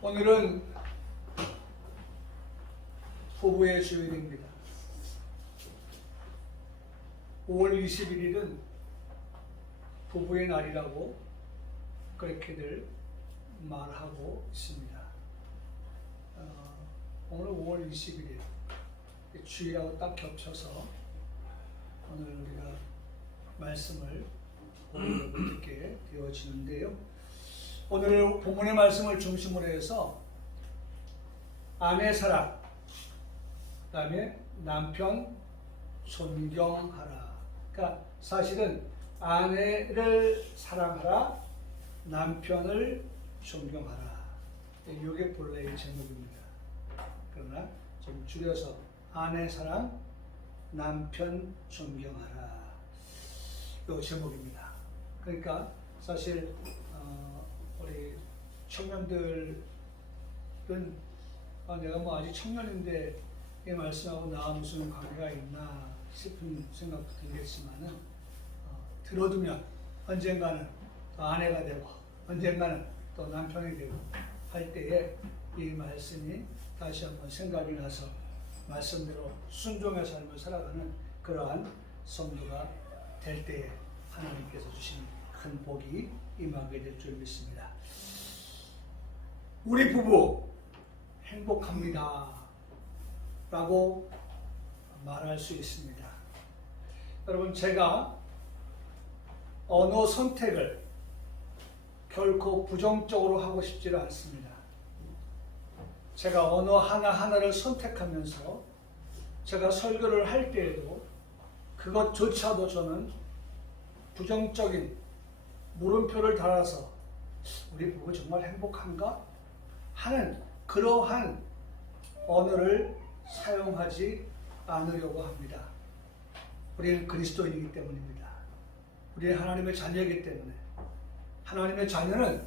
오늘은 부부의 주일입니다. 5월 21일은 부부의 날이라고 그렇게들 말하고 있습니다. 오늘 5월 21일 주일하고 딱 겹쳐서 오늘 우리가 말씀을 듣게 되어지는데요. 오늘 본문의 말씀을 중심으로 해서 아내 사랑, 그 다음에 남편 존경하라. 그러니까 사실은 아내를 사랑하라, 남편을 존경하라. 이게 본래의 제목입니다. 그러나 좀 줄여서 아내 사랑, 남편 존경하라. 이 제목입니다. 그러니까 사실 우리 청년들은 내가 뭐 아직 청년인데 이 말씀하고 나와 무슨 관계가 있나 싶은 생각도 들겠지만은 들어두면 언젠가는 또 아내가 되고 언젠가는 또 남편이 되고 할 때에 이 말씀이 다시 한번 생각이 나서 말씀대로 순종의 삶을 살아가는 그러한 성도가 될 때에 하나님께서 주신 큰 복이 임하게 될 줄 믿습니다. 우리 부부 행복합니다 라고 말할 수 있습니다. 여러분, 제가 어느 선택을 결코 부정적으로 하고 싶지는 않습니다. 제가 어느 하나하나를 선택하면서 제가 설교를 할 때에도 그것조차도 저는 부정적인 물음표를 달아서 우리 부부 정말 행복한가? 하는 그러한 언어를 사용하지 않으려고 합니다. 우리는 그리스도인이기 때문입니다. 우리는 하나님의 자녀이기 때문에 하나님의 자녀는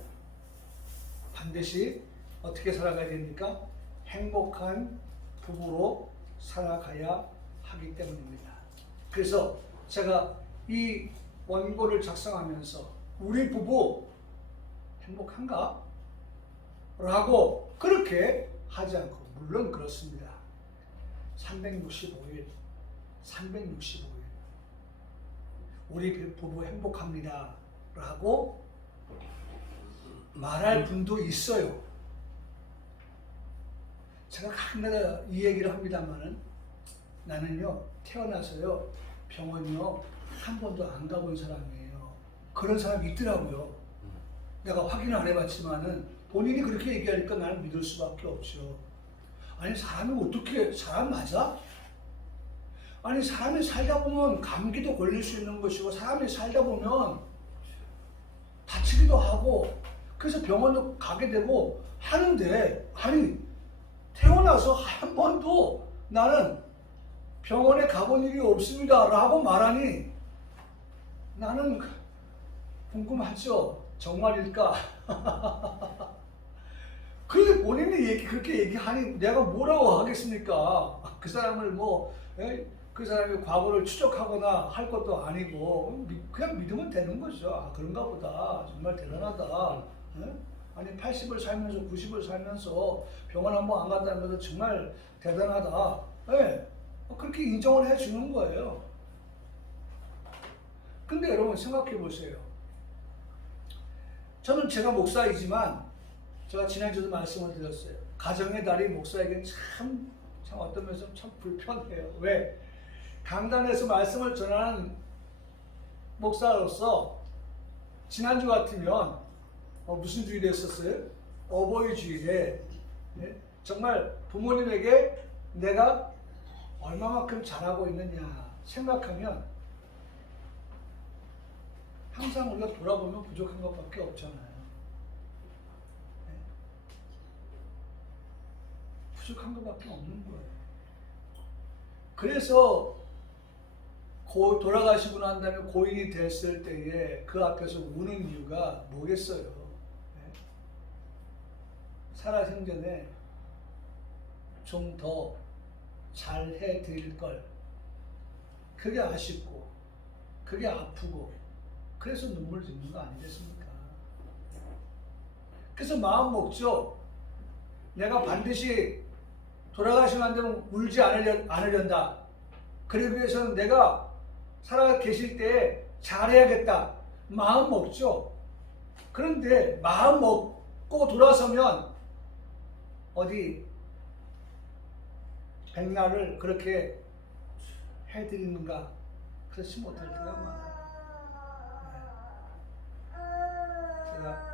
반드시 어떻게 살아가야 됩니까? 행복한 부부로 살아가야 하기 때문입니다. 그래서 제가 이 원고를 작성하면서 우리 부부 행복한가? 라고 그렇게 하지 않고, 물론 그렇습니다. 365일 우리 부부 행복합니다 라고 말할 분도 있어요. 제가 가끔가다 이 얘기를 합니다만은 나는요 태어나서요 병원요 한 번도 안 가본 사람이에요. 그런 사람이 있더라고요. 내가 확인을 안 해봤지만은 본인이 그렇게 얘기하니까 나는 믿을 수밖에 없죠. 아니, 사람이 어떻게, 사람 맞아? 아니, 사람이 살다 보면 감기도 걸릴 수 있는 것이고, 사람이 살다 보면 다치기도 하고, 그래서 병원도 가게 되고 하는데, 아니, 태어나서 한 번도 나는 병원에 가본 일이 없습니다 라고 말하니 나는 궁금하죠. 정말일까? 그런데 본인이 그렇게 얘기하니 내가 뭐라고 하겠습니까? 그 사람을 그 사람의 과거를 추적하거나 할 것도 아니고 그냥 믿으면 되는 거죠. 아, 그런가 보다. 정말 대단하다. 아니 80을 살면서 90을 살면서 병원 한 번 안 갔다는 것은 정말 대단하다. 그렇게 인정을 해주는 거예요. 근데 여러분 생각해 보세요. 저는 제가 목사이지만 제가 지난주도 말씀을 드렸어요. 가정의 달이 목사에게는 참 어떤 면에서 참 불편해요. 왜? 강단에서 말씀을 전하는 목사로서 지난주 같으면 무슨 주일이 했었어요? 어버이 주일에 정말 부모님에게 내가 얼마만큼 잘하고 있느냐 생각하면 항상 우리가 돌아보면 부족한 것밖에 없잖아요. 부족한 것밖에 없는 거예요. 그래서 돌아가시고 난 다음에 고인이 됐을 때에 그 앞에서 우는 이유가 뭐겠어요? 살아생전에 좀 더 잘해 드릴 걸. 그게 아쉽고 그게 아프고 그래서 눈물 짓는 거 아니겠습니까? 그래서 마음 먹죠. 내가 반드시 돌아가시면 안 되면 울지 않으련다. 그러기 위해서는 내가 살아 계실 때 잘해야겠다. 마음 먹죠. 그런데 마음 먹고 돌아서면 어디 백날을 그렇게 해드리는가? 그렇지 못할 때가 많아요. 제가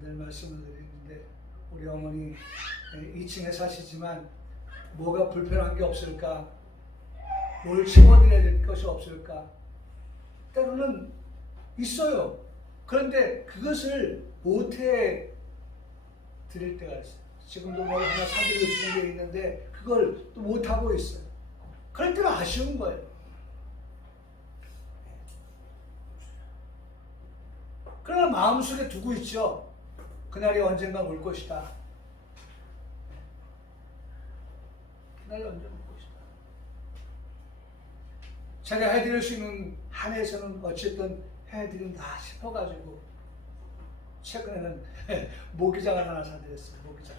늘 말씀을 드리는데 우리 어머니 2층에 사시지만 뭐가 불편한 게 없을까? 뭘 채워드려야 될 것이 없을까? 때로는 있어요. 그런데 그것을 못해 드릴 때가 있어요. 지금도 뭘 하나 사드리고 싶은 게 있는데 그걸 또 못하고 있어요. 그럴 때는 아쉬운 거예요. 그러나 마음속에 두고 있죠. 그날이 언젠가 올 것이다. 그날이 언젠가 올 것이다. 제가 해드릴 수 있는 한에서는 어쨌든 해드린다 싶어가지고 최근에는 모기장을 하나 사드렸어요. 모기장.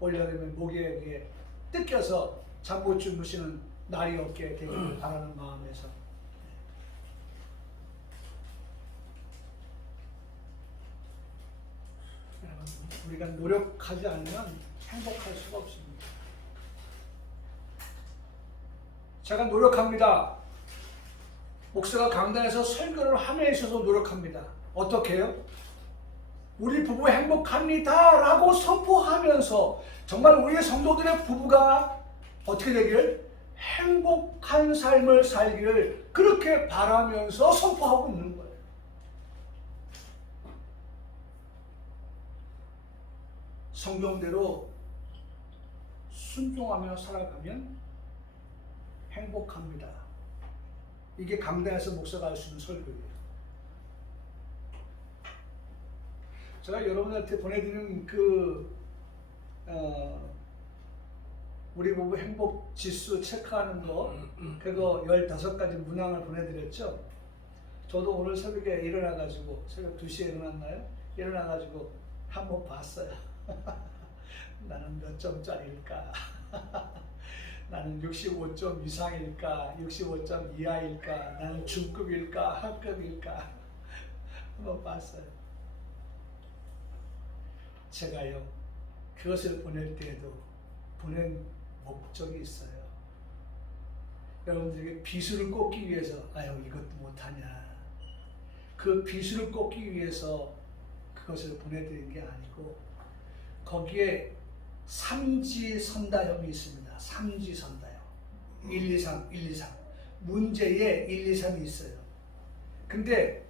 올여름에 모기에게 뜯겨서 잠 못 주무시는 날이 없게 되기를 바라는 마음에서 우리가 노력하지 않으면 행복할 수가 없습니다. 제가 노력합니다. 목사가 강단에서 설교를 함에 있어서 노력합니다. 어떻게 해요? 우리 부부 행복합니다 라고 선포하면서 정말 우리의 성도들의 부부가 어떻게 되기를? 행복한 삶을 살기를 그렇게 바라면서 선포하고 있는 거예요. 성경대로 순종하며 살아가면 행복합니다. 이게 강단에서 목사가 할 수 있는 설교예요. 제가 여러분한테 보내드리는 우리 부부 행복 지수 체크하는 거 그거 15가지 문항을 보내드렸죠. 저도 오늘 새벽에 일어나가지고 새벽 2시에 일어났나요? 일어나가지고 한번 봤어요. 나는 몇 점짜리일까? 나는 65점 이상일까? 65점 이하일까? 나는 중급일까? 하급일까? 한번 봤어요. 제가요, 그것을 보낼 때에도 보낸 목적이 있어요. 여러분들에게 비수를 꽂기 위해서, 아유, 이것도 못하냐. 그 비수를 꽂기 위해서 그것을 보내드린 게 아니고, 거기에 삼지선다형이 있습니다. 삼지선다형. 1, 2, 3, 1, 2, 3. 문제에 1, 2, 3이 있어요. 근데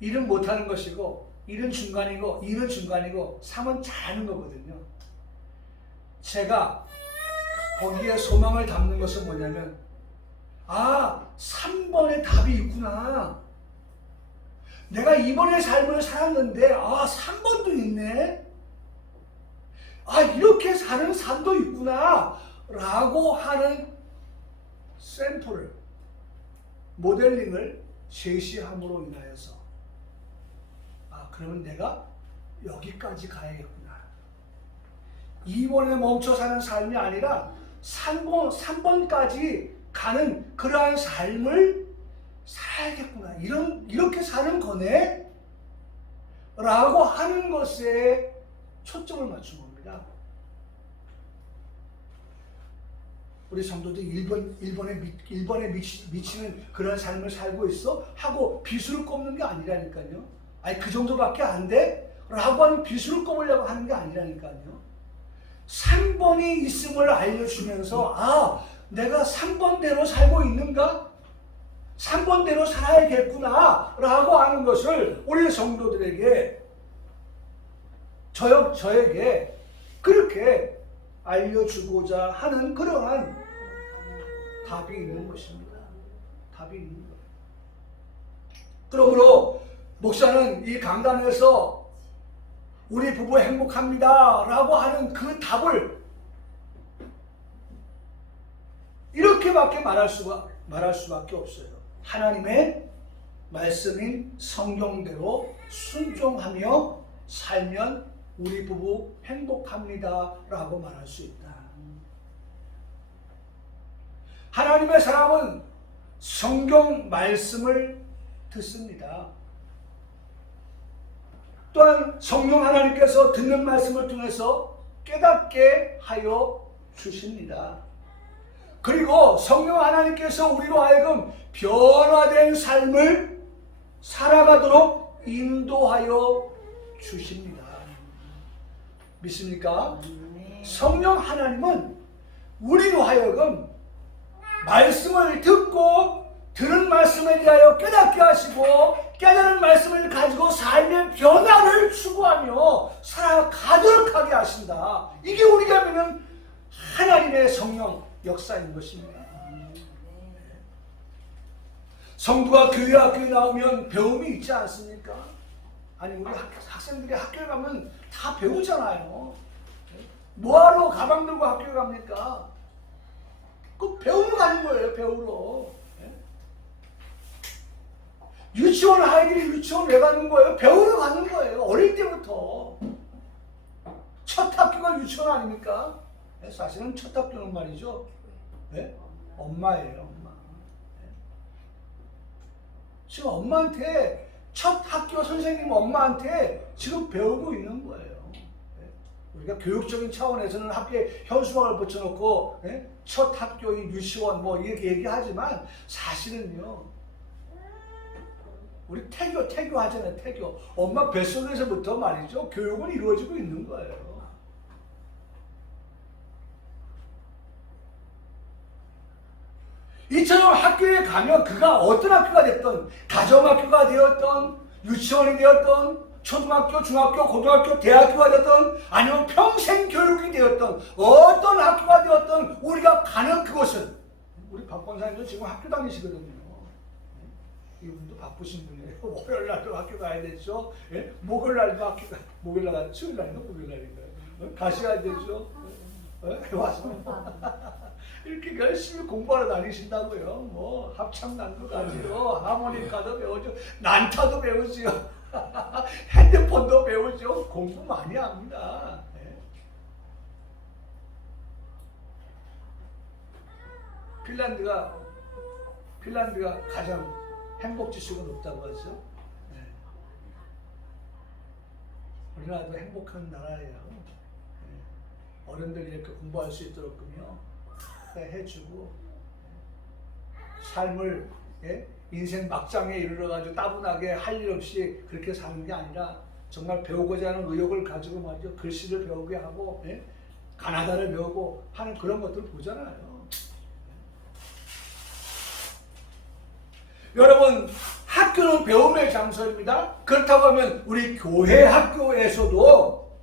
1은 못하는 것이고 1은 중간이고 2는 중간이고 3은 잘하는 거거든요. 제가 거기에 소망을 담는 것은 뭐냐면 3번의 답이 있구나. 내가 2번의 삶을 살았는데 3번도 있네. 이렇게 사는 삶도 있구나 라고 하는 샘플을, 모델링을 제시함으로 인하여서 그러면 내가 여기까지 가야겠구나. 2번에 멈춰 사는 삶이 아니라 3번까지 가는 그러한 삶을 살아야겠구나. 이렇게 사는 거네? 라고 하는 것에 초점을 맞춘 겁니다. 우리 성도들이 1번에 미치는 그런 삶을 살고 있어? 하고 비수를 꼽는 게 아니라니까요. 그 정도밖에 안 돼? 라고 하는 비수를 꼽으려고 하는 게 아니라니까요. 3번이 있음을 알려주면서 내가 3번대로 살고 있는가? 3번대로 살아야겠구나 라고 하는 것을 우리 성도들에게 저에게 그렇게 알려주고자 하는 그러한 답이 있는 것입니다. 답이 있는 거예요. 그러므로 목사는 이 강단에서 우리 부부 행복합니다 라고 하는 그 답을 이렇게밖에 말할 수밖에 없어요. 하나님의 말씀인 성경대로 순종하며 살면 우리 부부 행복합니다 라고 말할 수 있다. 하나님의 사람은 성경 말씀을 듣습니다. 또한 성령 하나님께서 듣는 말씀을 통해서 깨닫게 하여 주십니다. 그리고 성령 하나님께서 우리로 하여금 변화된 삶을 살아가도록 인도하여 주십니다. 믿습니까? 성령 하나님은 우리로 하여금 말씀을 듣고 들은 말씀에 대하여 깨닫게 하시고 깨달은 말씀을 가지고 삶의 변화를 추구하며 살아가도록 하게 하신다. 이게 우리가 믿는 하나님의 성령 역사인 것입니다. 성도가 교회 학교에 나오면 배움이 있지 않습니까? 아니 우리 학생들이 학교에 가면 다 배우잖아요. 뭐하러 가방 들고 학교에 갑니까? 그 배우러 가는 거예요. 배우러. 유치원 아이들이 유치원 왜 가는 거예요? 배우러 가는 거예요. 어릴 때부터. 첫 학교가 유치원 아닙니까? 사실은 첫 학교는 말이죠. 네? 엄마예요. 엄마. 지금 엄마한테 첫 학교 선생님 엄마한테 지금 배우고 있는 거예요. 우리가 교육적인 차원에서는 학교에 현수막을 붙여놓고 첫 학교인 유치원 뭐 이렇게 얘기하지만 사실은요. 우리 태교 하잖아요. 태교. 엄마 뱃속에서부터 말이죠. 교육은 이루어지고 있는 거예요. 이처럼 학교에 가면 그가 어떤 학교가 됐던 가정학교가 되었던 유치원이 되었던 초등학교, 중학교, 고등학교, 대학교가 되었던 아니면 평생 교육이 되었던 어떤 학교가 되었던 우리가 가는 그곳은 우리 박 권사님도 지금 학교 다니시거든요. 이분도 바쁘신 분이에요. 월요일 날도 학교 가야 되죠. 예? 목요일 날도 학교 가야 목요일 날, 수요일 날인가 목요일 날인가요? 가셔야 되죠. 와서 이렇게 열심히 공부하러 다니신다고요. 뭐 합창단도 가지요, 하모니카도 배우죠, 난타도 배우지요, 핸드폰도 배우죠. 공부 많이 합니다. 네. 핀란드가 가장 행복 지수가 높다고 하죠. 네. 우리나라도 행복한 나라예요. 네. 어른들이 이렇게 공부할 수 있도록요. 해주고 삶을 인생 막장에 이르러가지고 따분하게 할 일 없이 그렇게 사는 게 아니라 정말 배우고자 하는 의욕을 가지고 말이죠. 글씨를 배우게 하고 가나다를 배우고 하는 그런 것들을 보잖아요. 여러분 학교는 배움의 장소입니다. 그렇다고 하면 우리 교회 학교에서도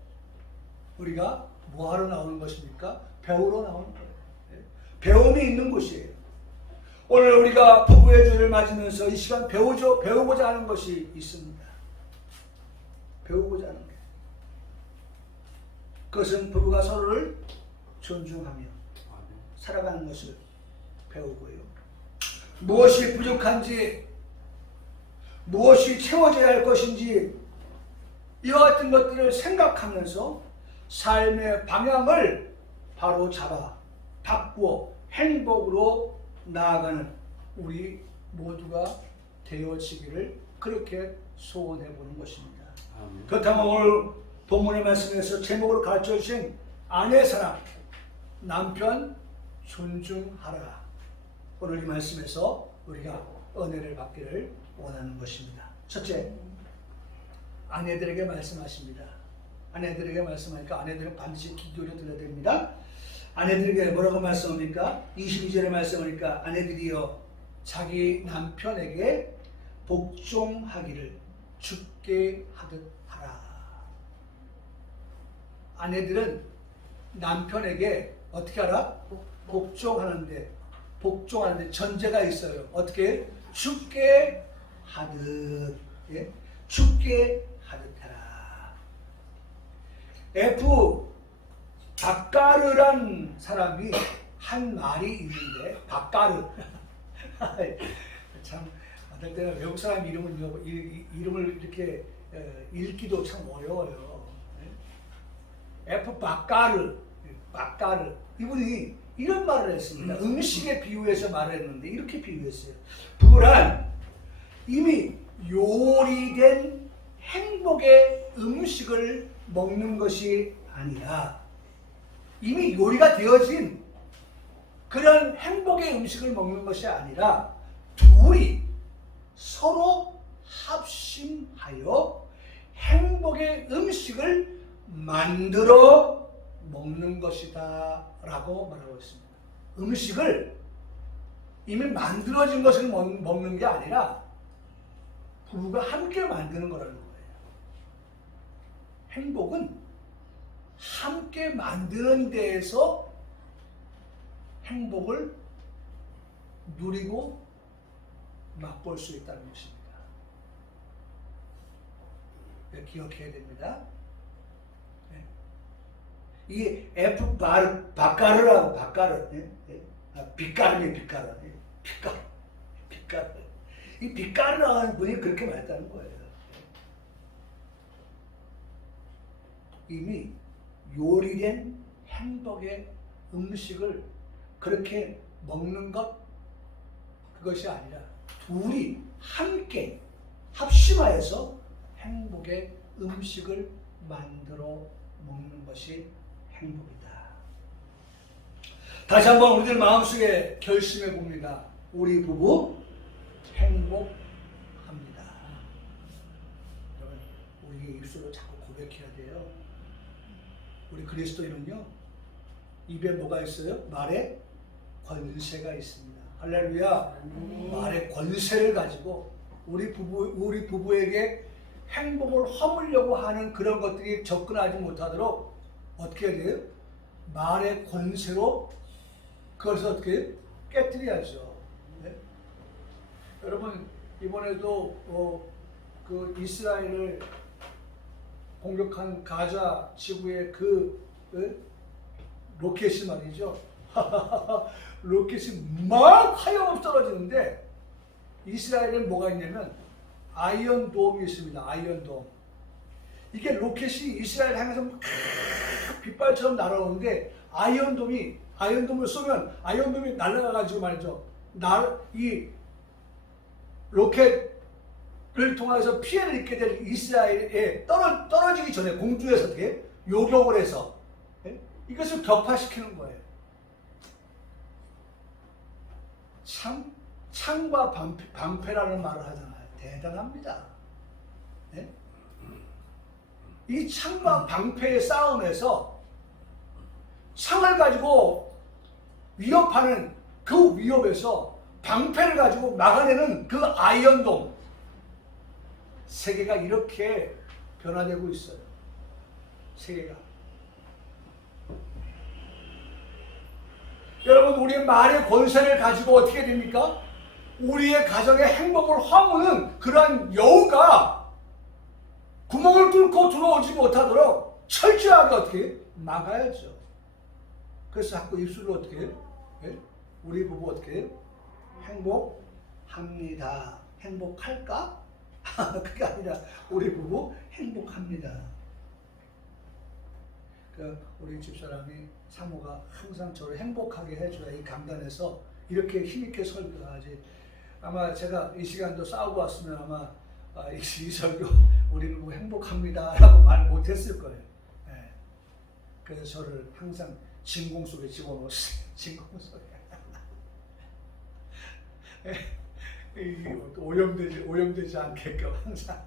우리가 뭐하러 나오는 것입니까? 배우러 나오는 거예요. 배움이 있는 곳이에요. 오늘 우리가 부부의 주를 맞으면서 이 시간 배우고자 하는 것이 있습니다. 배우고자 하는 게. 그것은 부부가 서로를 존중하며 살아가는 것을 배우고요. 무엇이 부족한지, 무엇이 채워져야 할 것인지 이와 같은 것들을 생각하면서 삶의 방향을 바로 잡아 바꾸어 행복으로 나아가는 우리 모두가 되어지기를 그렇게 소원해 보는 것입니다. 그렇다면 오늘 본문의 말씀에서 제목으로 가르쳐 주신 아내 사랑, 남편 존중하라. 오늘 이 말씀에서 우리가 은혜를 받기를 원하는 것입니다. 첫째, 아내들에게 말씀하십니다. 아내들에게 말씀하니까 아내들은 반드시 귀 기울여 들어야 됩니다. 아내들에게 뭐라고 말씀합니까? 22절에 말씀하니까 아내들이여 자기 남편에게 복종하기를 죽게 하듯 하라. 아내들은 남편에게 어떻게 하라? 복종하는데 전제가 있어요. 어떻게? 죽게 하듯. 예? 죽게 하듯 하라. 박가르란 사람이 한 말이 있는데, 박가르. 참, 어떨 때는 외국 사람 이름을 이렇게 읽기도 참 어려워요. F 바까르 이분이 이런 말을 했습니다. 음식에 비유해서 말했는데 이렇게 비유했어요. 부부란 이미 요리된 행복의 음식을 먹는 것이 아니라 이미 요리가 되어진 그런 행복의 음식을 먹는 것이 아니라 둘이 서로 합심하여 행복의 음식을 만들어 먹는 것이다 라고 말하고 있습니다. 음식을 이미 만들어진 것을 먹는 게 아니라 부부가 함께 만드는 거라는 거예요. 행복은 함께 만드는 데에서 행복을 누리고 맛볼 수 있다는 것입니다. 기억해야 됩니다. 이 F 바까르라고 빛가르네 빛가르. 이 빛가르라는 분이 그렇게 말했다는 거예요. 이미 요리된 행복의 음식을 그렇게 먹는 것 그것이 아니라 둘이 함께 합심하여서 행복의 음식을 만들어 먹는 것이 행복이다. 다시 한번 우리들 마음속에 결심해 봅니다. 우리 부부 행복합니다. 여러분, 우리의 입술로 자꾸 고백해야 돼요. 우리 그리스도인은요, 입에 뭐가 있어요? 말에 권세가 있습니다. 할렐루야. 말의 권세를 가지고 우리 부부에게 행복을 허물려고 하는 그런 것들이 접근하지 못하도록 어떻게 해야 돼요? 말의 권세로 그것을 어떻게 깨뜨려야죠. 네? 여러분 이번에도 그 이스라엘을 공격한 가자 지구의 로켓이 말이죠. 로켓이 막 하염없이 떨어지는데 이스라엘은 뭐가 있냐면 아이언돔이 있습니다. 아이언돔. 이게 로켓이 이스라엘 향해서 빗발처럼 날아오는데 아이언돔을 쏘면 아이언돔이 날아가가지고 말이죠. 이 로켓을 통해서 피해를 입게 될 이스라엘에 떨어지기 전에 공중에서 어떻게 요격을 해서 이것을 격파시키는 거예요. 창과 방패라는 말을 하잖아요. 대단합니다. 네? 이 창과 방패의 싸움에서 창을 가지고 위협하는 그 위협에서 방패를 가지고 막아내는 그 아이언돔 세계가 이렇게 변화되고 있어요. 세계가. 여러분 우리의 말의 권세를 가지고 어떻게 됩니까? 우리의 가정의 행복을 허무는 그러한 여우가 구멍을 뚫고 들어오지 못하도록 철저하게 어떻게 막아야죠. 그래서 자꾸 입술로 어떻게 해요? 네? 우리 부부 어떻게 해요? 행복합니다. 행복할까? 그게 아니라 우리 부부 행복합니다. 우리 집사람이 사모가 항상 저를 행복하게 해줘야 이 강단에서 이렇게 힘있게 설교하지. 아마 제가 이 시간도 싸우고 왔으면 아마 이 설교 우리는 뭐 행복합니다 라고 말 못했을 거예요. 네. 그래서 저를 항상 진공 속에 집어넣었어요. 진공 속에. 오염되지 않게끔 항상.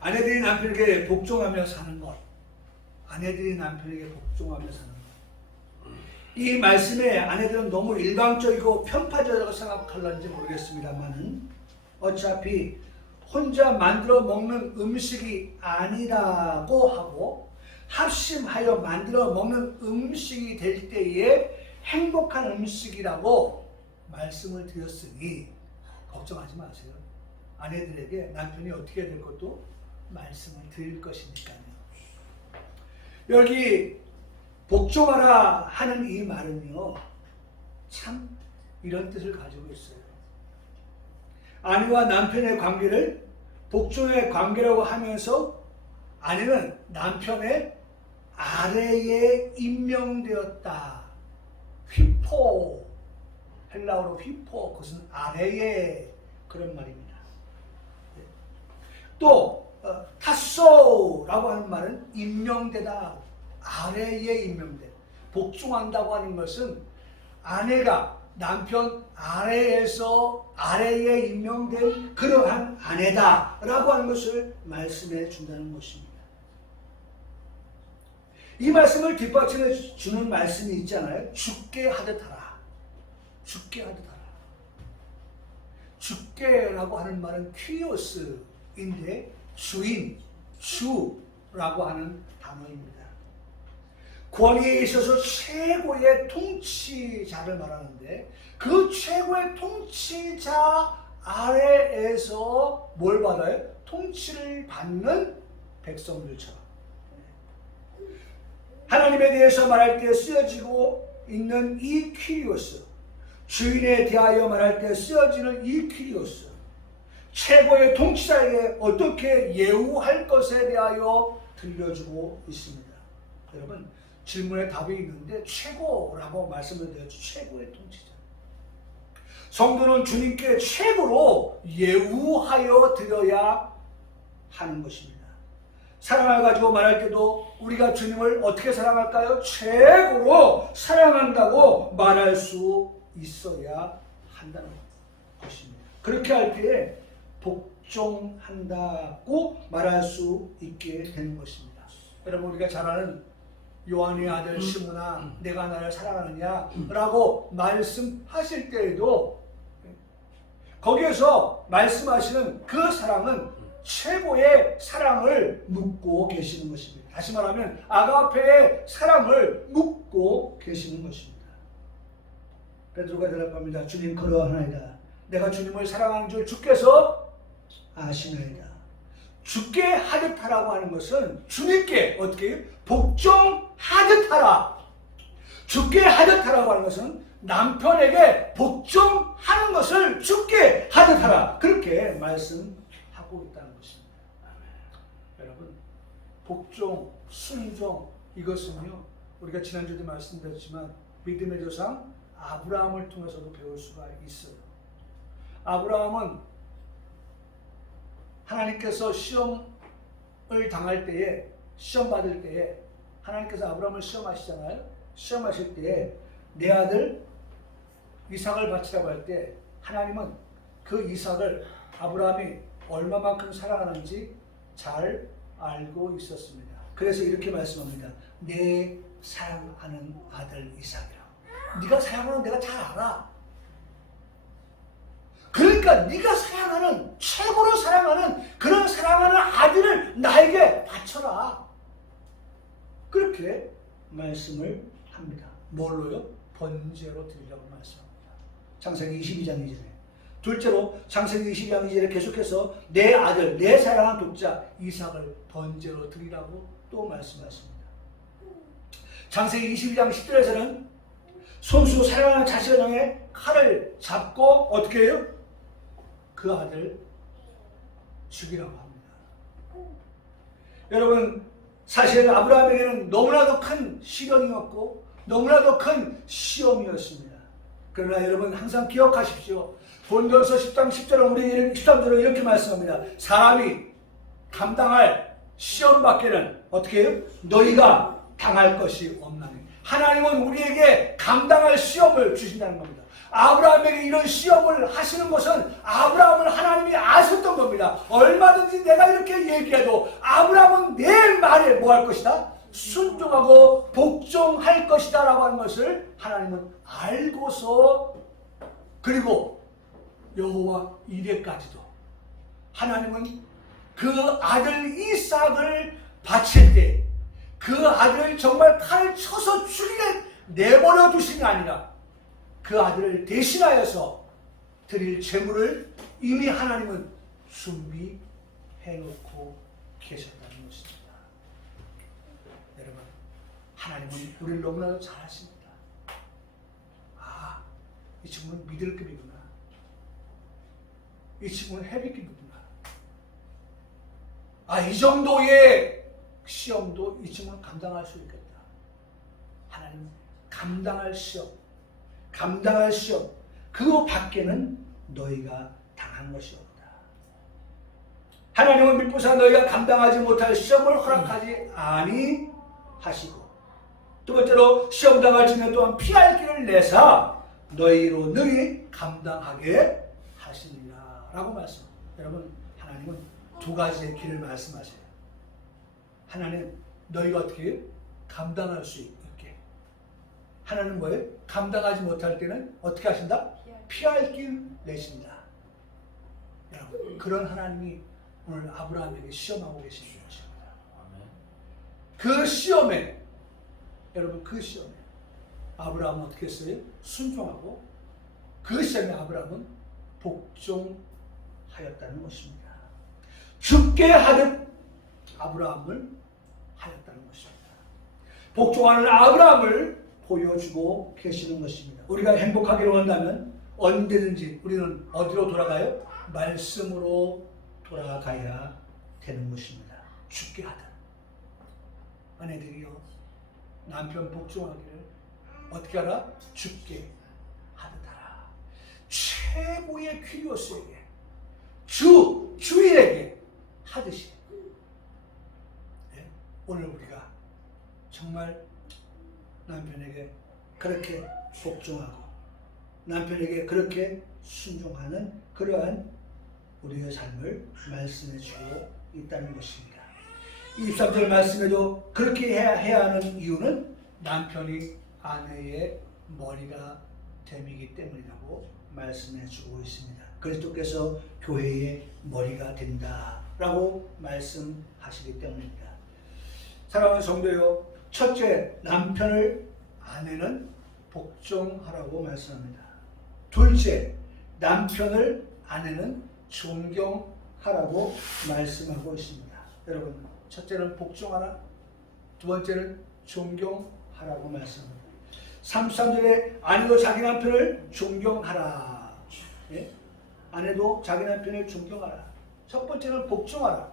아내들이 남편에게 복종하며 사는 것. 아내들이 남편에게 복종하며 사는 것. 이 말씀에 아내들은 너무 일방적이고 편파적이라고 생각할런지 모르겠습니다만 어차피 혼자 만들어 먹는 음식이 아니라고 하고 합심하여 만들어 먹는 음식이 될 때에 행복한 음식이라고 말씀을 드렸으니 걱정하지 마세요. 아내들에게 남편이 어떻게 될 것도 말씀을 드릴 것이니까요. 여기 복종하라 하는 이 말은요, 참 이런 뜻을 가지고 있어요. 아내와 남편의 관계를 복종의 관계라고 하면서 아내는 남편의 아래에 임명되었다. 휘포, 헬라어로 휘포, 그것은 아래에 그런 말입니다. 또 타소라고 하는 말은 임명되다, 아래에 임명돼. 복종한다고 하는 것은 아내가 남편 아래에 임명된 그러한 아내다라고 하는 것을 말씀해 준다는 것입니다. 이 말씀을 뒷받침해 주는 말씀이 있잖아요. 죽게 하듯 하라. 죽게 하듯 하라. 죽게라고 하는 말은 퀴오스인데 주인, 주라고 하는 단어입니다. 권위에 있어서 최고의 통치자를 말하는데 그 최고의 통치자 아래에서 뭘 받아요? 통치를 받는 백성들처럼. 하나님에 대해서 말할 때 쓰여지고 있는 이 퀴리오스, 주인에 대하여 말할 때 쓰여지는 이 퀴리오스, 최고의 통치자에게 어떻게 예우할 것에 대하여 들려주고 있습니다. 여러분, 질문에 답이 있는데 최고라고 말씀을 드렸죠. 최고의 통치자. 성도는 주님께 최고로 예우하여 드려야 하는 것입니다. 사랑을 가지고 말할 때도 우리가 주님을 어떻게 사랑할까요? 최고로 사랑한다고 말할 수 있어야 한다는 것입니다. 그렇게 할 때에 복종한다고 말할 수 있게 되는 것입니다. 여러분, 우리가 잘 아는 요한의 아들 시므나 내가 나를 사랑하느냐 라고 말씀하실 때에도 거기에서 말씀하시는 그 사랑은 최고의 사랑을 묻고 계시는 것입니다. 다시 말하면 아가페의 사랑을 묻고 계시는 것입니다. 베드로가 대답합니다. 주님, 그러하나이다. 내가 주님을 사랑하는 줄 주께서 아시나이다. 주께 하듯 하라고 하는 것은 주님께 어떻게 복종하듯 하라. 주께 하듯 하라고 하는 것은 남편에게 복종하는 것을 주께 하듯 하라. 그렇게 말씀하고 있다는 것입니다. 여러분, 복종, 순종, 이것은요, 우리가 지난주에도 말씀드렸지만 믿음의 조상 아브라함을 통해서도 배울 수가 있어요. 아브라함은 하나님께서 시험을 당할 때에, 시험 받을 때에 하나님께서 아브라함을 시험하시잖아요. 시험하실 때에 내 아들 이삭을 바치라고 할 때 하나님은 그 이삭을 아브라함이 얼마만큼 사랑하는지 잘 알고 있었습니다. 그래서 이렇게 말씀합니다. 내 사랑하는 아들 이삭이라고. 네가 사랑하는 내가 잘 알아. 그러니까 네가 사랑하는, 최고로 사랑하는 그런 사랑하는 아들을 나에게 바쳐라. 그렇게 말씀을 합니다. 뭘로요? 번제로 드리라고 말씀합니다. 창세기 22장 2절에. 둘째로 창세기 22장 2절에 계속해서 내 아들, 내 사랑하는 독자 이삭을 번제로 드리라고 또 말씀하십니다. 창세기 22장 10절에서는 손수 사랑하는 자식을 향해 칼을 잡고 어떻게 해요? 그 아들 죽이라고 합니다. 여러분, 사실 아브라함에게는 너무나도 큰 시련이었고 너무나도 큰 시험이었습니다. 그러나 여러분 항상 기억하십시오. 본전서 10장 10절은 우리 13절은 이렇게 말씀합니다. 사람이 감당할 시험밖에는 어떻게 해요? 너희가 당할 것이 없나니. 하나님은 우리에게 감당할 시험을 주신다는 겁니다. 아브라함에게 이런 시험을 하시는 것은 아브라함을 하나님이 아셨던 겁니다. 얼마든지 내가 이렇게 얘기해도 아브라함은 내 말에 뭐 할 것이다? 순종하고 복종할 것이다 라고 하는 것을 하나님은 알고서, 그리고 여호와 이레까지도 하나님은 그 아들 이삭을 바칠 때 그 아들을 정말 칼을 쳐서 죽이게 내버려 두신 게 아니라 그 아들을 대신하여서 드릴 제물을 이미 하나님은 준비해 놓고 계셨다는 것입니다. 여러분, 하나님은 우리를 너무나도 잘 아십니다. 아, 이 친구는 믿을 급이구나. 이 친구는 헤비급이구나. 이 정도의 시험도 이 친구는 감당할 수 있겠다. 하나님, 감당할 시험, 그거 밖에는 너희가 당한 것이 없다. 하나님은 믿고서 너희가 감당하지 못할 시험을 허락하지 아니하시고, 두 번째로 시험 당할 지면 또한 피할 길을 내사 너희로 능히 감당하게 하시니라 라고 말씀합니다. 여러분, 하나님은 두 가지의 길을 말씀하세요. 하나님, 너희가 어떻게 감당할 수 있게. 하나님 뭐예요? 감당하지 못할 때는 어떻게 하신다? 피할 길 내신다. 여러분, 그런 하나님이 오늘 아브라함에게 시험하고 계시는 것입니다. 그 시험에, 여러분, 그 시험에 아브라함은 어떻게 했어요? 순종하고, 그 시험에 아브라함은 복종하였다는 것입니다. 죽게 하듯 아브라함을 하였다는 것입니다. 복종하는 아브라함을 보여주고 계시는 것입니다. 우리가 행복하기를 원한다면 언제든지 우리는 어디로 돌아가요? 말씀으로 돌아가야 되는 것입니다. 죽게 하듯. 아내들이요, 남편 복종하기를 어떻게 하라? 죽게 하듯 하라. 최고의 퀴리오스에게, 주인에게 하듯이. 네? 오늘 우리가 정말 남편에게 그렇게 복종하고 남편에게 그렇게 순종하는 그러한 우리의 삶을 말씀해 주고 있다는 것입니다. 23절 말씀에도 그렇게 해야 하는 이유는 남편이 아내의 머리가 됨이기 때문이라고 말씀해 주고 있습니다. 그리스도께서 교회의 머리가 된다라고 말씀하시기 때문입니다. 사랑하는 성도요, 첫째, 남편을 아내는 복종하라고 말씀합니다. 둘째, 남편을 아내는 존경하라고 말씀하고 있습니다. 여러분, 첫째는 복종하라, 두 번째는 존경하라고 말씀합니다. 33절에 아내도 자기 남편을 존경하라. 예? 아내도 자기 남편을 존경하라. 첫 번째는 복종하라.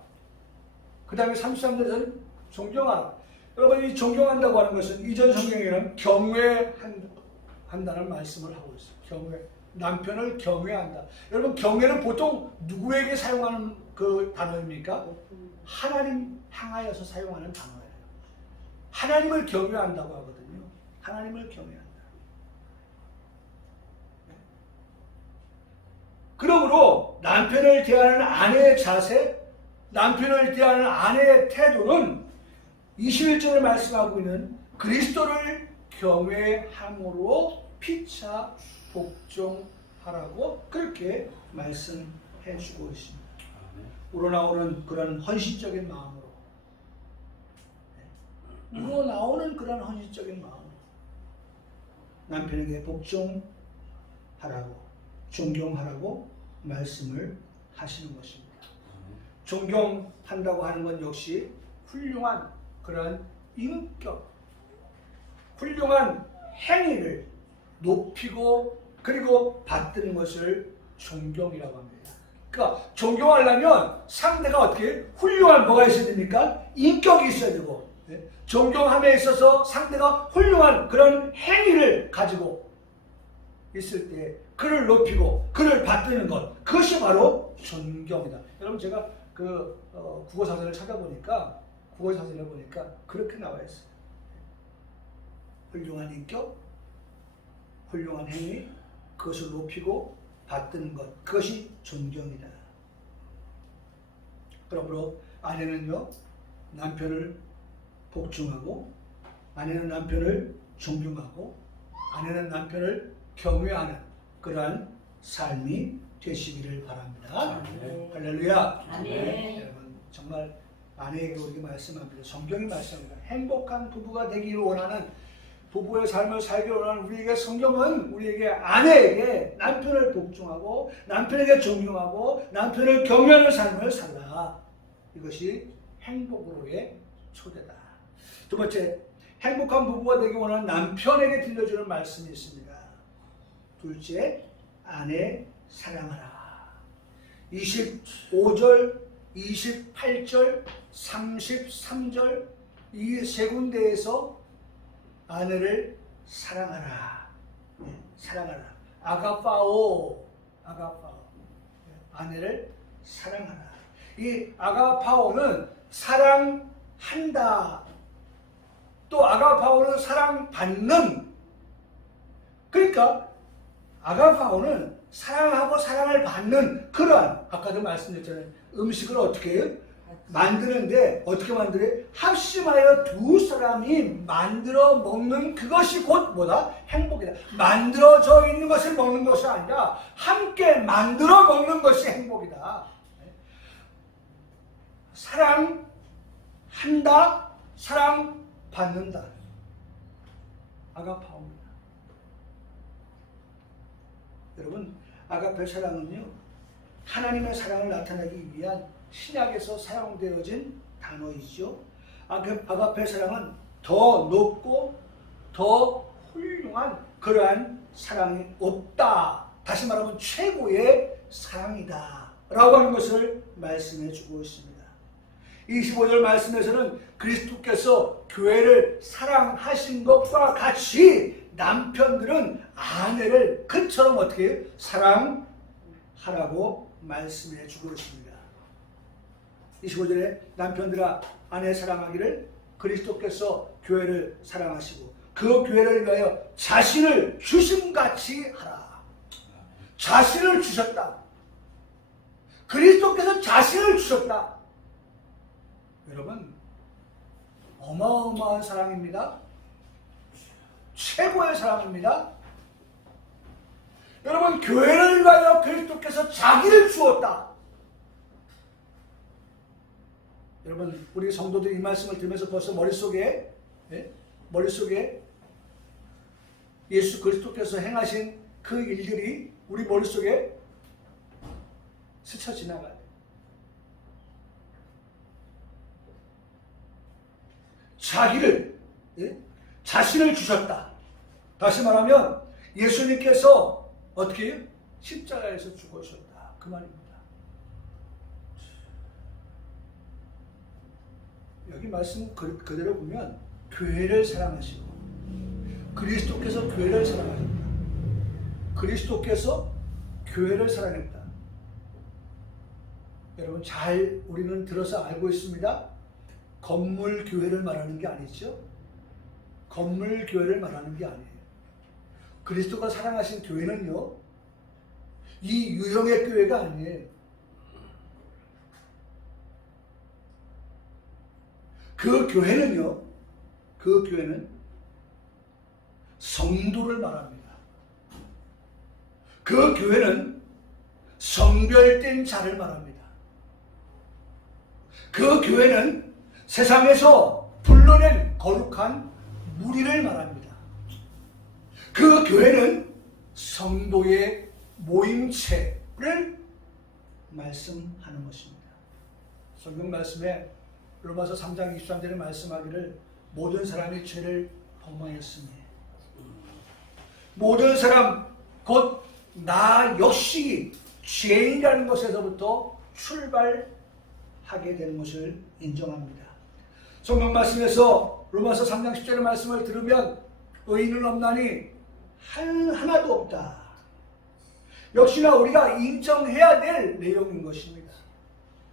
그 다음에 33절에는 존경하라. 여러분, 이 존경한다고 하는 것은 이전 성경에는 경외한다는 말씀을 하고 있어요. 경외. 남편을 경외한다. 여러분, 경외는 보통 누구에게 사용하는 그 단어입니까? 하나님 향하여서 사용하는 단어예요. 하나님을 경외한다고 하거든요. 하나님을 경외한다. 그러므로 남편을 대하는 아내의 자세, 남편을 대하는 아내의 태도는 21절에 말씀하고 있는 그리스도를 경외함으로 피차 복종하라고 그렇게 말씀해 주고 있습니다. 우러나오는 그런 헌신적인 마음으로, 우러나오는 그런 헌신적인 마음으로 남편에게 복종하라고, 존경하라고 말씀을 하시는 것입니다. 존경한다고 하는 건 역시 훌륭한 그런 인격, 훌륭한 행위를 높이고 그리고 받드는 것을 존경이라고 합니다. 그러니까 존경하려면 상대가 어떻게 훌륭한 뭐가 있어야 됩니까? 인격이 있어야 되고, 존경함에 있어서 상대가 훌륭한 그런 행위를 가지고 있을 때 그를 높이고 그를 받드는 것, 그것이 바로 존경이다. 여러분, 제가 그 국어사전을 찾아보니까 국어사전을 보니까 그렇게 나와 있어요. 훌륭한 인격, 훌륭한 행위, 그것을 높이고 받드는 것, 그것이 존경이다. 그러므로 아내는요, 남편을 복종하고, 아내는 남편을 존경하고, 아내는 남편을 경외하는 그러한 삶이 되시기를 바랍니다. 아멘. 할렐루야. 아멘. 여러분, 정말 아내에게 우리가 말씀합니다. 성경이 말씀합니다. 행복한 부부가 되기를 원하는, 부부의 삶을 살기를 원하는 우리에게 성경은 우리에게 아내에게 남편을 복종하고 남편에게 존경하고 남편을 경외하는 삶을 살라. 이것이 행복으로의 초대다. 두 번째, 행복한 부부가 되기 원하는 남편에게 들려주는 말씀이 있습니다. 둘째, 아내 사랑하라. 25절 28절, 33절 이 세 군데에서 아내를 사랑하라. 사랑하라. 아가파오. 아내를 사랑하라. 이 아가파오는 사랑한다. 또 아가파오는 사랑받는. 그러니까 아가파오는 사랑하고 사랑을 받는 그러한, 아까도 말씀드렸잖아요. 음식을 어떻게 해요? 만드는데 어떻게 만들어요? 합심하여 두 사람이 만들어 먹는 그것이 곧 뭐다? 행복이다. 만들어져 있는 것을 먹는 것이 아니라 함께 만들어 먹는 것이 행복이다. 사랑한다, 사랑받는다. 아가파오입니다. 여러분, 아가페 사랑은요, 하나님의 사랑을 나타내기 위한 신약에서 사용되어진 단어이죠. 아가페 사랑은 더 높고 더 훌륭한 그러한 사랑이 없다. 다시 말하면 최고의 사랑이다 라고 하는 것을 말씀해 주고 있습니다. 25절 말씀에서는 그리스도께서 교회를 사랑하신 것과 같이 남편들은 아내를 그처럼 어떻게 해요? 사랑하라고 말씀해 주고 있습니다. 25절에 남편들아 아내 사랑하기를 그리스도께서 교회를 사랑하시고 그 교회를 위하여 자신을 주심같이 하라. 자신을 주셨다. 그리스도께서 자신을 주셨다. 여러분, 어마어마한 사랑입니다. 최고의 사랑입니다. 여러분, 교회를 위하여 그리스도께서 자기를 주었다. 여러분, 우리 성도들이 이 말씀을 들으면서 벌써 머릿속에 예수 그리스도께서 행하신 그 일들이 우리 머릿속에 스쳐 지나가요. 자신을 주셨다. 다시 말하면 예수님께서 어떻게 해요? 십자가에서 죽으셨다. 그 말입니다. 여기 말씀 그대로 보면 교회를 사랑하시고 그리스도께서 교회를 사랑하셨다. 그리스도께서 교회를 사랑했다. 여러분, 잘 우리는 들어서 알고 있습니다. 건물 교회를 말하는 게 아니죠. 건물 교회를 말하는 게 아니에요. 그리스도가 사랑하신 교회는요, 이 유형의 교회가 아니에요. 그 교회는 성도를 말합니다. 그 교회는 성별된 자를 말합니다. 그 교회는 세상에서 불러낸 거룩한 무리를 말합니다. 그 교회는 성도의 모임체를 말씀하는 것입니다. 성경 말씀에 로마서 3장 23절에 말씀하기를 모든 사람이 죄를 범하였으니 모든 사람 곧 나 역시 죄인이라는 것에서부터 출발하게 되는 것을 인정합니다. 성경 말씀에서 로마서 3장 10절의 말씀을 들으면 의인은 없나니 하나도 없다. 역시나 우리가 인정해야 될 내용인 것입니다.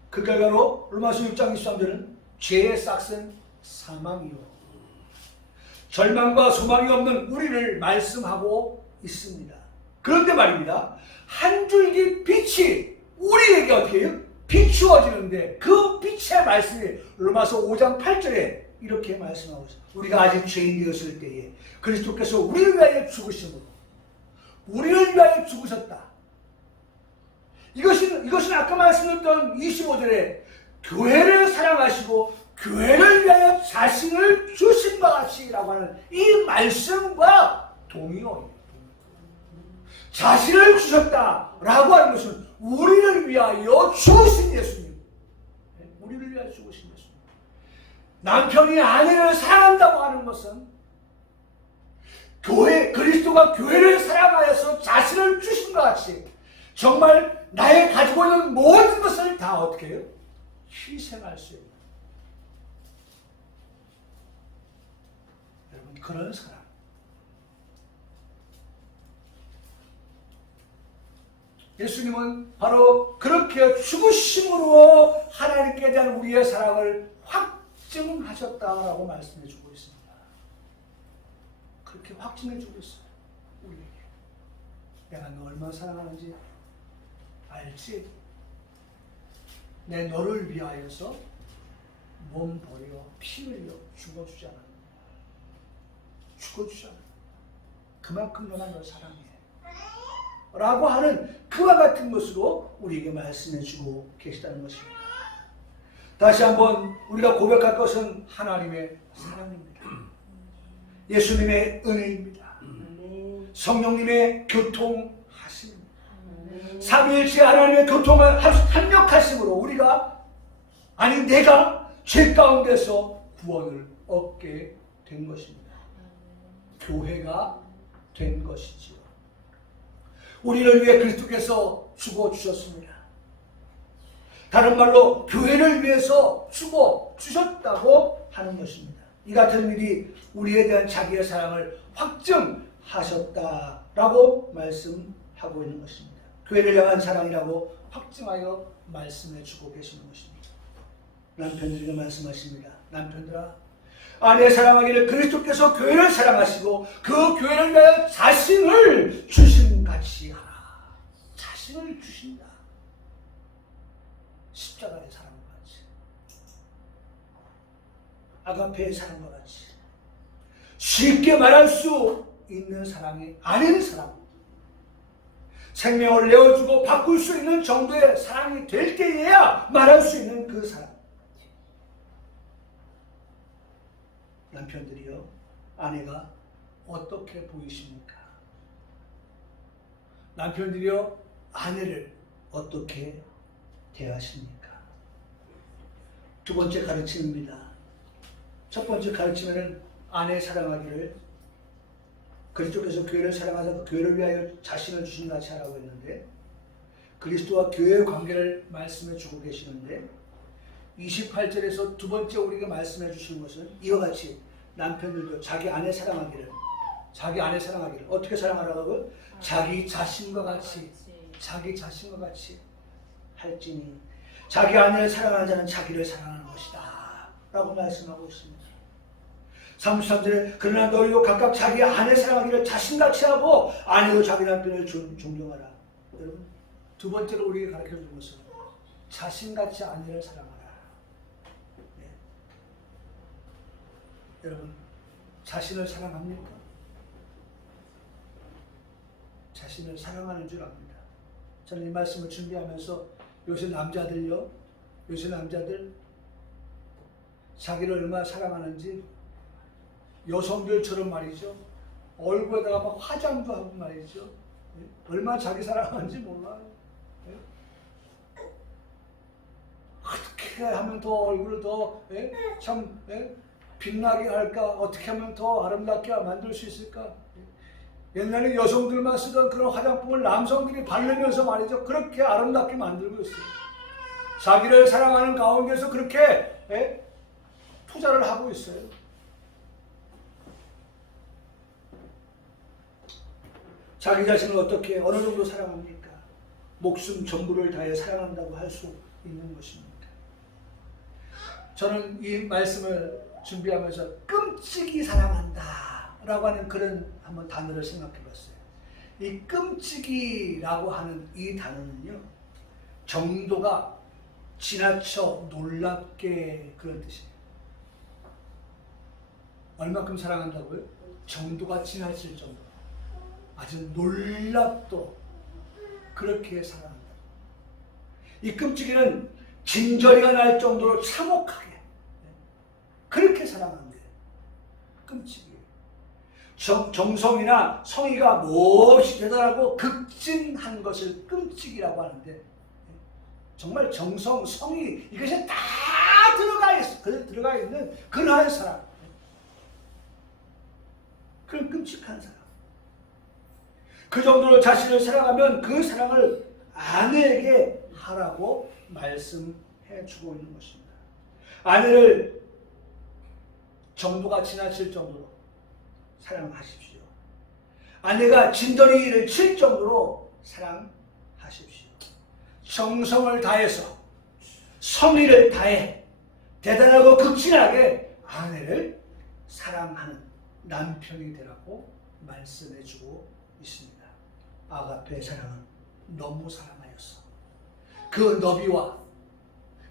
그 결과로 로마서 6장 23절은 죄의 싹은 사망이요 절망과 소망이 없는 우리를 말씀하고 있습니다. 그런데 말입니다, 한 줄기 빛이 우리에게 어떻게 해요? 비추어지는데 그 빛의 말씀이 로마서 5장 8절에 이렇게 말씀하고 있어요. 우리가 아직 죄인 되었을 때에 그리스도께서 우리를 위하여 죽으심으로 우리를 위하여 죽으셨다. 이것은 아까 말씀드렸던 25절에 교회를 사랑하시고 교회를 위하여 자신을 주신과 같이라고 하는 이 말씀과 동의어예요. 자신을 주셨다라고 하는 것은 우리를 위하여 죽으신 예수님. 우리를 위하여 죽으신 예수님. 남편이 아내를 사랑한다고 하는 것은 그리스도가 교회를 사랑하여서 자신을 주신 것 같이 정말 나의 가지고 있는 모든 것을 다 어떻게 해요? 희생할 수 있는 여러분 그런 사랑. 예수님은 바로 그렇게 죽으심으로 하나님께 대한 우리의 사랑을 확증하셨다라고 말씀해 주고 있습니다. 그렇게 확증해 주고 있어요. 우리에게. 내가 너 얼마나 사랑하는지 알지? 내 너를 위하여서 몸 버려 피 흘려 죽어주지 않았느냐. 죽어주지 않았느냐. 그만큼 너가 널 사랑해 라고 하는 그와 같은 것으로 우리에게 말씀해 주고 계시다는 것입니다. 다시 한번 우리가 고백할 것은 하나님의 사랑입니다. 예수님의 은혜입니다. 성령님의 교통하심입니다. 삼위일체 하나님의 교통을 합력하심으로 우리가 아니 내가 죄 가운데서 구원을 얻게 된 것입니다. 교회가 된 것이지요. 우리를 위해 그리스도께서 죽어주셨습니다. 다른 말로 교회를 위해서 죽어주셨다고 하는 것입니다. 이 같은 일이 우리에 대한 자기의 사랑을 확증하셨다라고 말씀하고 있는 것입니다. 교회를 향한 사랑이라고 확증하여 말씀해 주고 계시는 것입니다. 남편들에게 말씀하십니다. 남편들아, 아내 사랑하기를 그리스도께서 교회를 사랑하시고 그 교회를 위하여 자신을 주신 같이 하라. 자신을 주신다. 십자가의 사랑과 같이, 아가페의 사랑과 같이 쉽게 말할 수 있는 사랑이 아닌 사랑, 생명을 내어주고 바꿀 수 있는 정도의 사랑이 될 때에야 말할 수 있는 그 사랑. 남편들이요, 아내가 어떻게 보이십니까? 남편들이요, 아내를 어떻게 대하십니까? 두 번째 가르침입니다. 첫 번째 가르침에는 아내 사랑하기를 그리스도께서 교회를 사랑하사 그 교회를 위하여 자신을 주신 같이 하라고 했는데, 그리스도와 교회의 관계를 말씀해 주고 계시는데 28절에서 두 번째 우리에게 말씀해 주시는 것은 이와 같이 남편들도 자기 아내 사랑하기를 어떻게 사랑하라고? 자기 자신과 같이 할지니 자기 아내를 사랑하는 자는 자기를 사랑하는 것이다 라고 말씀하고 있습니다. 33절에 그러나 너희도 각각 자기 아내 사랑하기를 자신같이 하고 아내도 자기 남편을 존경하라. 여러분, 두 번째로 우리에게 가르쳐준 것은 자신같이 아내를 사랑하라. 네. 여러분, 자신을 사랑합니까? 자신을 사랑하는 줄 압니다. 저는 이 말씀을 준비하면서 요새 남자들 자기를 얼마나 사랑하는지 여성들처럼 말이죠. 얼굴에다가 막 화장도 하고 말이죠. 얼마나 자기 사랑하는지 몰라요. 어떻게 하면 더 얼굴을 더 참 빛나게 할까? 어떻게 하면 더 아름답게 만들 수 있을까? 옛날에 여성들만 쓰던 그런 화장품을 남성들이 바르면서 말이죠. 그렇게 아름답게 만들고 있어요. 자기를 사랑하는 가운데서 그렇게 투자를 하고 있어요. 자기 자신을 어떻게 어느 정도 사랑합니까? 목숨 전부를 다해 사랑한다고 할 수 있는 것입니다. 저는 이 말씀을 준비하면서 끔찍이 사랑한다 라고 하는 그런 한번 단어를 생각해 봤어요. 이 끔찍이라고 하는 이 단어는요, 정도가 지나쳐 놀랍게 그런 뜻이에요. 얼마큼 사랑한다고요? 정도가 지나칠 정도. 아주 놀랍도 그렇게 사랑한다. 이 끔찍이는 진저리가 날 정도로 참혹하게 그렇게 사랑하는 거예요. 끔찍이에요. 정성이나 성의가 몹시 대단하고 극진한 것을 끔찍이라고 하는데, 정말 정성, 성의 이것이 다 들어가 있는 그러한 사랑, 그런 끔찍한 사랑. 그 정도로 자신을 사랑하면 그 사랑을 아내에게 하라고 말씀해 해주고 있는 것입니다. 아내를 정도가 지나칠 정도로 사랑하십시오. 아내가 진더리를 칠 정도로 사랑하십시오. 정성을 다해서 성의를 다해 대단하고 극진하게 아내를 사랑하는 남편이 되라고 말씀해주고 있습니다. 아가페의 사랑은 너무 사랑하였어. 그 너비와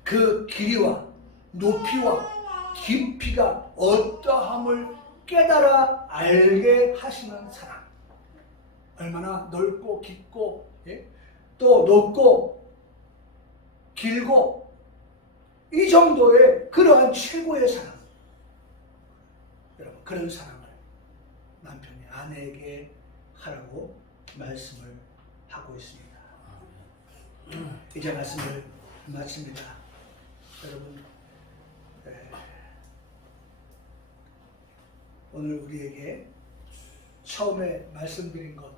그 길이와 높이와 깊이가 어떠함을 깨달아 알게 하시는 사랑. 얼마나 넓고 깊고 또 높고 길고 이 정도의 그러한 최고의 사랑. 여러분 그런 사랑을 남편이 아내에게 하라고 말씀을 하고 있습니다. 이제 말씀을 마칩니다. 여러분 오늘 우리에게 처음에 말씀드린 것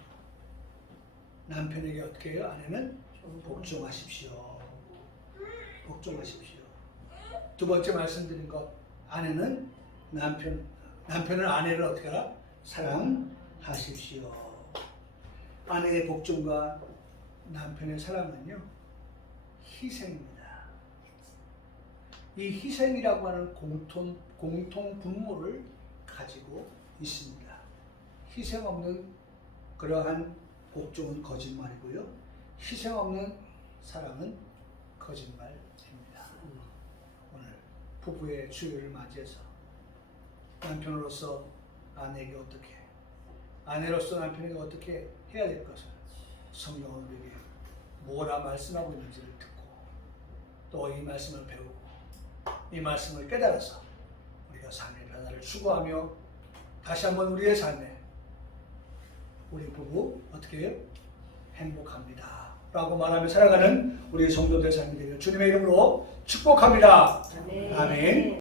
남편에게 어떻게 해요? 아내는 복종하십시오. 복종하십시오. 두 번째 말씀드린 것 아내는 남편은 아내를 어떻게 하라? 사랑하십시오. 아내의 복종과 남편의 사랑은요 희생입니다. 이 희생이라고 하는 공통 분모를 가지고 있습니다. 희생 없는 그러한 복종은 거짓말이고요. 희생 없는 사랑은 거짓말입니다. 오늘 부부의 주일을 맞이해서 남편으로서 아내에게 어떻게, 아내로서 남편에게 어떻게 해야 될 것을 성경은 우리에게 뭐라 말씀하고 있는지를 듣고 또 이 말씀을 배우고 이 말씀을 깨달아서 우리가 삶의 변화를 추구하며 다시 한번 우리의 삶에 우리 부부 어떻게 해요? 행복합니다 라고 말하며 살아가는 우리 성도들 삶이 되길 주님의 이름으로 축복합니다. 아멘.